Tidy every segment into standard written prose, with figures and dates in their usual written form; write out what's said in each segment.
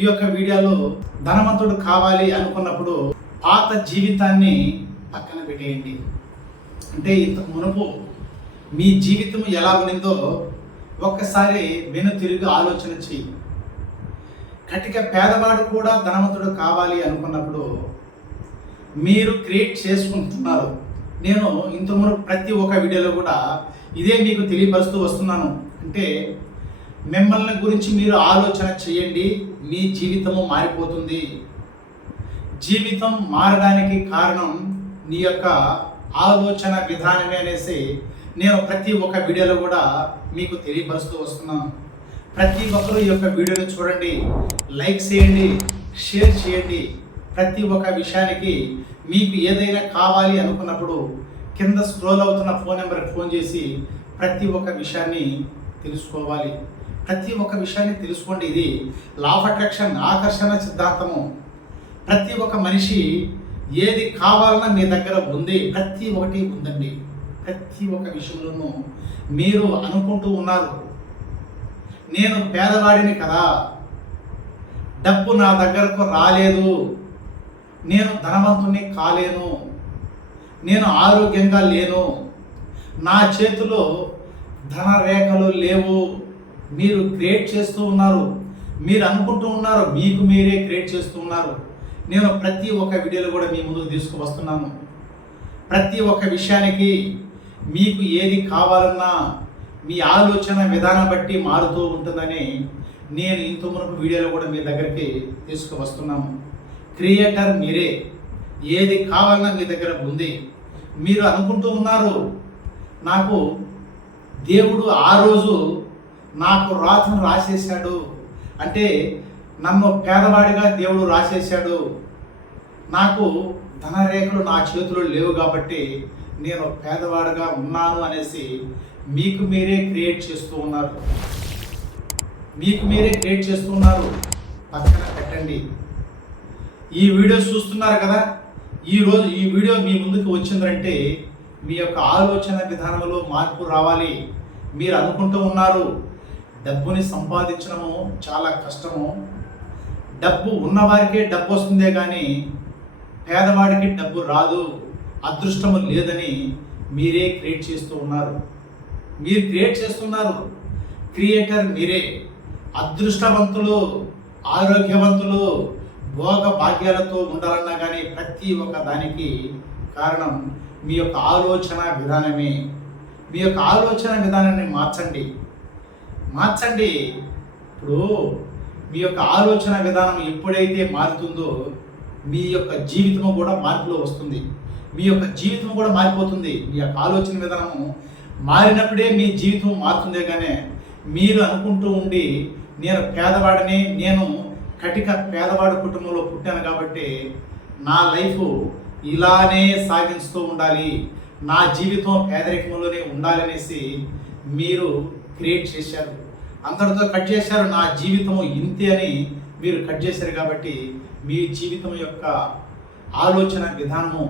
ఈ యొక్క వీడియోలో ధనవంతుడు కావాలి అనుకున్నప్పుడు పాత జీవితాన్ని పక్కన పెట్టేయండి. అంటే ఇంతకు మునుపు మీ జీవితం ఎలా ఉండిందో ఒక్కసారి తిరిగి ఆలోచన చేయి. కటిక పేదవాడు కూడా ధనవంతుడు కావాలి అనుకున్నప్పుడు మీరు క్రియేట్ చేసుకుంటున్నారు. నేను ఇంతకుముందు ప్రతి ఒక్క వీడియోలో కూడా ఇదే మీకు తెలియపరుస్తూ వస్తున్నాను. అంటే మిమ్మల్ని గురించి మీరు ఆలోచన చేయండి, మీ జీవితము మారిపోతుంది. జీవితం మారడానికి కారణం నీ యొక్క ఆలోచన విధానమే అనేసి నేను ప్రతి ఒక్క వీడియోలో కూడా మీకు తెలియపరుస్తూ వస్తున్నాను. ప్రతి ఒక్కరూ ఈ యొక్క వీడియోని చూడండి, లైక్ చేయండి, షేర్ చేయండి. ప్రతి ఒక్క విషయానికి మీకు ఏదైనా కావాలి అనుకున్నప్పుడు కింద స్క్రోల్ అవుతున్న ఫోన్ నెంబర్కి ఫోన్ చేసి ప్రతి ఒక్క విషయాన్ని తెలుసుకోవాలి. ప్రతి ఒక్క విషయాన్ని తెలుసుకోండి. ఇది లా ఆఫ్ అట్రాక్షన్, ఆకర్షణ సిద్ధాంతము. ప్రతి ఒక్క మనిషి ఏది కావాలన్నా మీ దగ్గర ఉంది, ప్రతి ఒక్కటి ఉందండి. ప్రతి ఒక్క విషయంలోనూ మీరు అనుకుంటూ ఉన్నారు, నేను పేదవాడిని కదా, డబ్బు నా దగ్గరకు రాలేదు, నేను ధనవంతుని కాలేను, నేను ఆరోగ్యంగా లేను, నా చేతిలో ధన రేఖలు లేవు. మీరు క్రియేట్ చేస్తూ ఉన్నారు, మీరు అనుకుంటూ ఉన్నారు, మీకు మీరే క్రియేట్ చేస్తూ ఉన్నారు. నేను ప్రతి ఒక్క వీడియోలో కూడా మీ ముందుకు తీసుకువస్తున్నాను. ప్రతి ఒక్క విషయానికి మీకు ఏది కావాలన్నా మీ ఆలోచన విధానం బట్టి మారుతూ ఉంటుందని నేను ఇంతకుముందు వీడియోలో కూడా మీ దగ్గరికి తీసుకువస్తున్నాను. క్రియేటర్ మీరే, ఏది కావాలన్నా మీ దగ్గర ఉంది. మీరు అనుకుంటూ ఉన్నారు, నాకు దేవుడు ఆ రోజు నాకు రాతను రాసేశాడు, అంటే నన్ను పేదవాడిగా దేవుడు రాసేశాడు, నాకు ధనరేఖలు నా చేతుల్లో లేవు కాబట్టి నేను పేదవాడిగా ఉన్నాను అనేసి మీకు మీరే క్రియేట్ చేస్తూ ఉన్నారు. మీకు మీరే క్రియేట్ చేస్తూ ఉన్నారు. పక్కన పెట్టండి. ఈ వీడియో చూస్తున్నారు కదా, ఈరోజు ఈ వీడియో మీ ముందుకు వచ్చిందంటే మీ యొక్క ఆలోచన విధానంలో మార్పు రావాలి. మీరు అనుకుంటూ ఉన్నారు, డబ్బుని సంపాదించడము చాలా కష్టము, డబ్బు ఉన్నవారికే డబ్బు వస్తుందే కానీ పేదవాడికి డబ్బు రాదు, అదృష్టము లేదని మీరే క్రియేట్ చేస్తూ ఉన్నారు. మీరు క్రియేట్ చేస్తున్నారు. క్రియేటర్ మీరే. అదృష్టవంతులు, ఆరోగ్యవంతులు, భోగ భాగ్యాలతో ఉండాలన్నా కానీ ప్రతి ఒక్క దానికి కారణం మీ యొక్క ఆలోచన విధానమే. మీ యొక్క ఆలోచన విధానాన్ని మార్చండి. ఇప్పుడు మీ యొక్క ఆలోచన విధానం ఎప్పుడైతే మారుతుందో మీ యొక్క జీవితము కూడా మార్పులో వస్తుంది. మీ యొక్క జీవితం కూడా మారిపోతుంది. మీ యొక్క ఆలోచన విధానము మారినప్పుడే మీ జీవితం మారుతుందే. కానీ మీరు అనుకుంటూ ఉండి, నేను పేదవాడిని, నేను కటిక పేదవాడి కుటుంబంలో పుట్టాను కాబట్టి నా లైఫ్ ఇలానే సాగిస్తూ ఉండాలి, నా జీవితం పేదరికంలోనే ఉండాలనేసి మీరు క్రియేట్ చేశారు. అందరితో కట్ చేశారు. నా జీవితము ఇంతే అని మీరు కట్ చేశారు. కాబట్టి మీ జీవితం యొక్క ఆలోచన విధానము,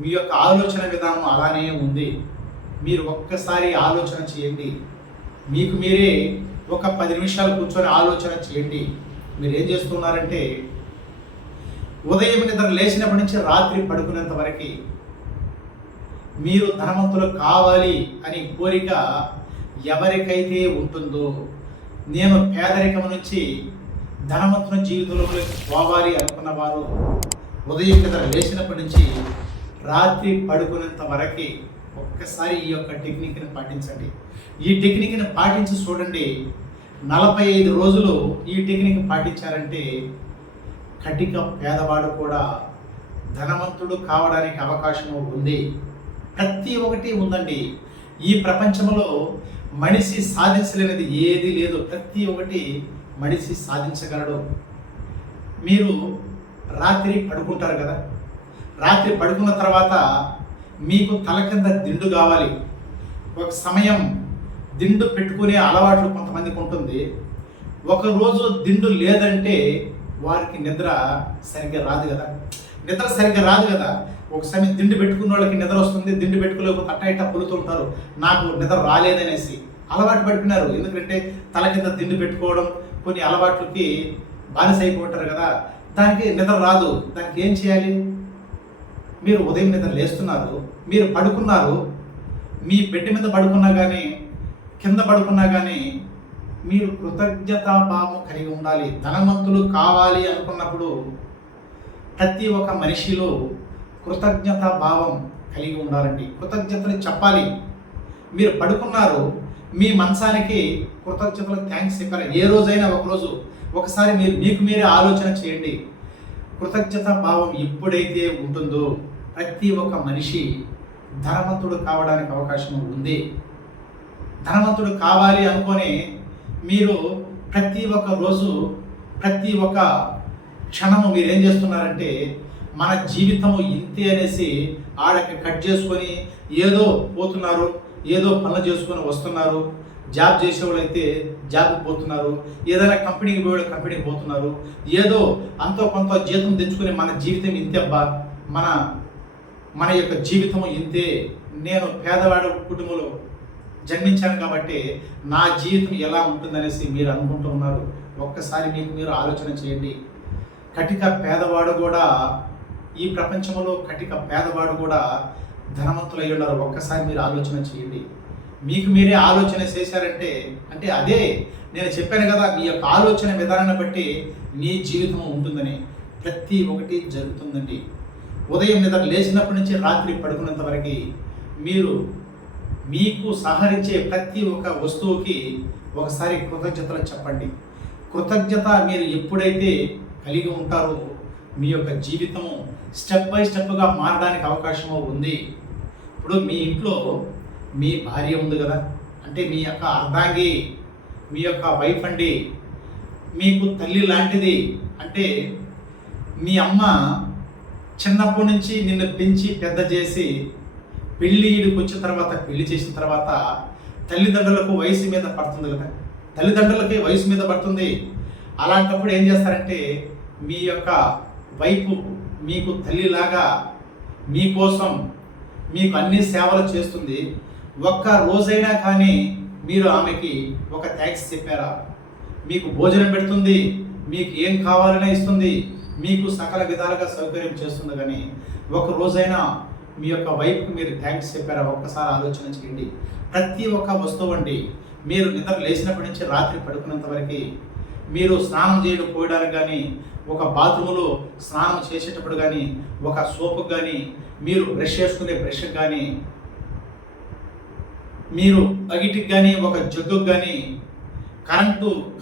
మీ యొక్క ఆలోచన విధానం అలానే ఉంది. మీరు ఒక్కసారి ఆలోచన చేయండి. మీకు మీరే ఒక 10 నిమిషాలు కూర్చొని ఆలోచన చేయండి. మీరు ఏం చేస్తున్నారంటే ఉదయం నిద్ర లేచినప్పటి నుంచి రాత్రి పడుకునేంత వరకు మీరు ధనవంతులు కావాలి అని కోరిక ఎవరికైతే ఉంటుందో, నేను పేదరికం నుంచి ధనవంతుల జీవితంలోకి పోవాలి అనుకున్న వారు ఉదయం నిద్ర లేచినప్పటి నుంచి రాత్రి పడుకునేంత వరకు ఒక్కసారి ఈ యొక్క టెక్నిక్ని పాటించండి. ఈ టెక్నిక్ని పాటించి చూడండి. 45 రోజులు ఈ టెక్నిక్ పాటించారంటే కటిక పేదవాడు కూడా ధనవంతుడు కావడానికి అవకాశం ఉంది. ప్రతి ఒక్కటి ఉందండి. ఈ ప్రపంచంలో మనిషి సాధించలేనిది ఏది లేదు. ప్రతి ఒక్కటి మనిషి సాధించగలడు. మీరు రాత్రి పడుకుంటారు కదా, రాత్రి పడుకున్న తర్వాత మీకు తల కింద దిండు కావాలి. ఒక సమయం దిండు పెట్టుకునే అలవాట్లు కొంతమందికి ఉంటుంది. ఒకరోజు దిండు లేదంటే వారికి నిద్ర సరిగ్గా రాదు కదా. ఒక సమయం దిండు పెట్టుకున్న వాళ్ళకి నిద్ర వస్తుంది, దిండు పెట్టుకోలేకపోతే అట్ట పులుతుంటారు, నాకు నిద్ర రాలేదనేసి అలవాటు పడిపోయినారు. ఎందుకంటే తల కింద దిండు పెట్టుకోవడం, కొన్ని అలవాట్లకి బానిస అయిపోతారు కదా, దానికి నిద్ర రాదు. దానికి ఏం చేయాలి? మీరు ఉదయం నిద్ర లేస్తున్నారు, మీరు పడుకున్నారు, మీ బెడ్ మీద పడుకున్నా కానీ కింద పడుకున్నా కానీ మీరు కృతజ్ఞతాభావం కలిగి ఉండాలి. ధనవంతులు కావాలి అనుకున్నప్పుడు ప్రతి ఒక్క మనిషిలో కృతజ్ఞతాభావం కలిగి ఉండాలండి. కృతజ్ఞతలు చెప్పాలి. మీరు పడుకున్నారు, మీ మనసానికి కృతజ్ఞతలు థ్యాంక్స్ చెప్పాలి. ఏ రోజైనా ఒకరోజు ఒకసారి మీకు మీరే ఆలోచన చేయండి. కృతజ్ఞత భావం ఎప్పుడైతే ఉంటుందో ప్రతి ఒక్క మనిషి ధనవంతుడు కావడానికి అవకాశం ఉంది. ధనవంతుడు కావాలి అనుకొని మీరు ప్రతి ఒక్క రోజు ప్రతి ఒక్క క్షణము మీరు ఏం చేస్తున్నారంటే మన జీవితము ఇంతే అనేసి ఆడకి కట్ చేసుకొని ఏదో పోతున్నారు, ఏదో పనులు చేసుకొని వస్తున్నారు. జాబ్ చేసేవాళ్ళు అయితే జాబ్కి పోతున్నారు, ఏదైనా కంపెనీకి పోయేవాళ్ళు కంపెనీకి పోతున్నారు. ఏదో అంతో కొంత జీతం తెచ్చుకొని మన జీవితం ఇంతే అబ్బా, మన యొక్క జీవితము ఇంతే, నేను పేదవాడు కుటుంబంలో జన్మించాను కాబట్టి నా జీవితం ఎలా ఉంటుందనేసి మీరు అనుకుంటూ ఉన్నారు. ఒక్కసారి మీరు ఆలోచన చేయండి. కటిక పేదవాడు కూడా, ఈ ప్రపంచంలో కటిక పేదవాడు కూడా ధనవంతులు అయి ఉన్నారు. ఒక్కసారి మీరు ఆలోచన చేయండి. మీరే ఆలోచన చేశారంటే అంటే అదే నేను చెప్పాను కదా, మీ యొక్క ఆలోచన విధానాన్ని బట్టి మీ జీవితం ఉంటుందని. ప్రతి ఒక్కటి జరుగుతుందండి. ఉదయం నిద్ర లేచినప్పటి నుంచి రాత్రి పడుకున్నంత వరకు మీకు సహకరించే ప్రతి ఒక్క వస్తువుకి ఒకసారి కృతజ్ఞతలు చెప్పండి. కృతజ్ఞత మీరు ఎప్పుడైతే కలిగి ఉంటారో మీ యొక్క జీవితము స్టెప్ బై స్టెప్గా మారడానికి అవకాశము ఉంది. ఇప్పుడు మీ ఇంట్లో మీ భార్య ఉంది కదా, అంటే మీ యొక్క అర్ధాంగి, మీ యొక్క వైఫ్ అండి, మీకు తల్లి లాంటిది. అంటే మీ అమ్మ చిన్నప్పటి నుంచి నిన్ను పెంచి పెద్ద చేసి పెళ్ళిడికి వచ్చిన తర్వాత, పెళ్లి చేసిన తర్వాత తల్లిదండ్రులకు వయసు మీద పడుతుంది కదా, తల్లిదండ్రులకి వయసు మీద పడుతుంది. అలాంటప్పుడు ఏం చేస్తారంటే మీ యొక్క వైపు మీకు తల్లిలాగా మీకోసం మీకు అన్ని సేవలు చేస్తుంది. ఒక్క రోజైనా కానీ మీరు ఆమెకి ఒక థ్యాంక్స్ చెప్పారా? మీకు భోజనం పెడుతుంది, మీకు ఏం కావాలనే ఇస్తుంది, మీకు సకల విధాలుగా సౌకర్యం చేస్తుంది. కానీ ఒక రోజైనా మీ యొక్క వైఫ్కి మీరు థ్యాంక్స్ చెప్పారా? ఒక్కసారి ఆలోచన చేయండి. ప్రతి ఒక్క వస్తువు అండి, మీరు నిద్ర లేచినప్పటి నుంచి రాత్రి పడుకున్నంత వరకు మీరు స్నానం చేయడం పోయడానికి కానీ, ఒక బాత్రూంలో స్నానం చేసేటప్పుడు కానీ, ఒక సోపుకి కానీ, మీరు బ్రష్ చేసుకునే బ్రష్కి కానీ, మీరు అగిటికి కానీ, ఒక జగ్గుకి కానీ,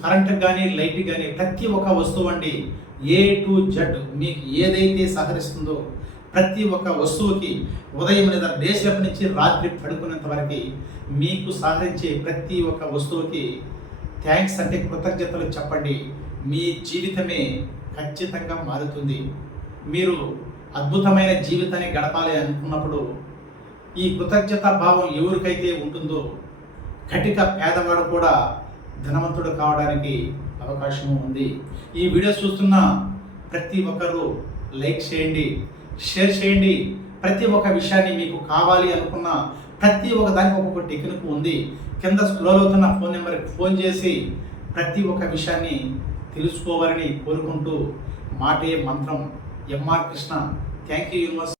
కరెంటుకి కానీ, లైట్కి కానీ ప్రతి ఒక్క వస్తువు అండి A to Z మీకు ఏదైతే సహకరిస్తుందో ప్రతి ఒక్క వస్తువుకి ఉదయం నిద్ర లేచినప్పటి నుంచి రాత్రి పడుకునేంత వరకు మీకు సహకరించే ప్రతి ఒక్క వస్తువుకి థ్యాంక్స్ అంటే కృతజ్ఞతలు చెప్పండి. మీ జీవితమే ఖచ్చితంగా మారుతుంది. మీరు అద్భుతమైన జీవితాన్ని గడపాలి అనుకున్నప్పుడు ఈ కృతజ్ఞత భావం ఎవరికైతే ఉంటుందో కటిక పేదవాడు కూడా ధనవంతుడు కావడానికి అవకాశం ఉంది. ఈ వీడియో చూస్తున్న ప్రతి ఒక్కరూ లైక్ చేయండి, షేర్ చేయండి. ప్రతి ఒక్క విషయాన్ని మీకు కావాలి అనుకున్న ప్రతి ఒక్క దానికి ఒక్కొక్క టెక్నిక్ ఉంది. కింద స్క్రోల్ అవుతున్న ఫోన్ నెంబర్కి ఫోన్ చేసి ప్రతి ఒక్క విషయాన్ని తెలుసుకోవాలని కోరుకుంటూ మాటే మంత్రం MR Krishna. Thank you universe.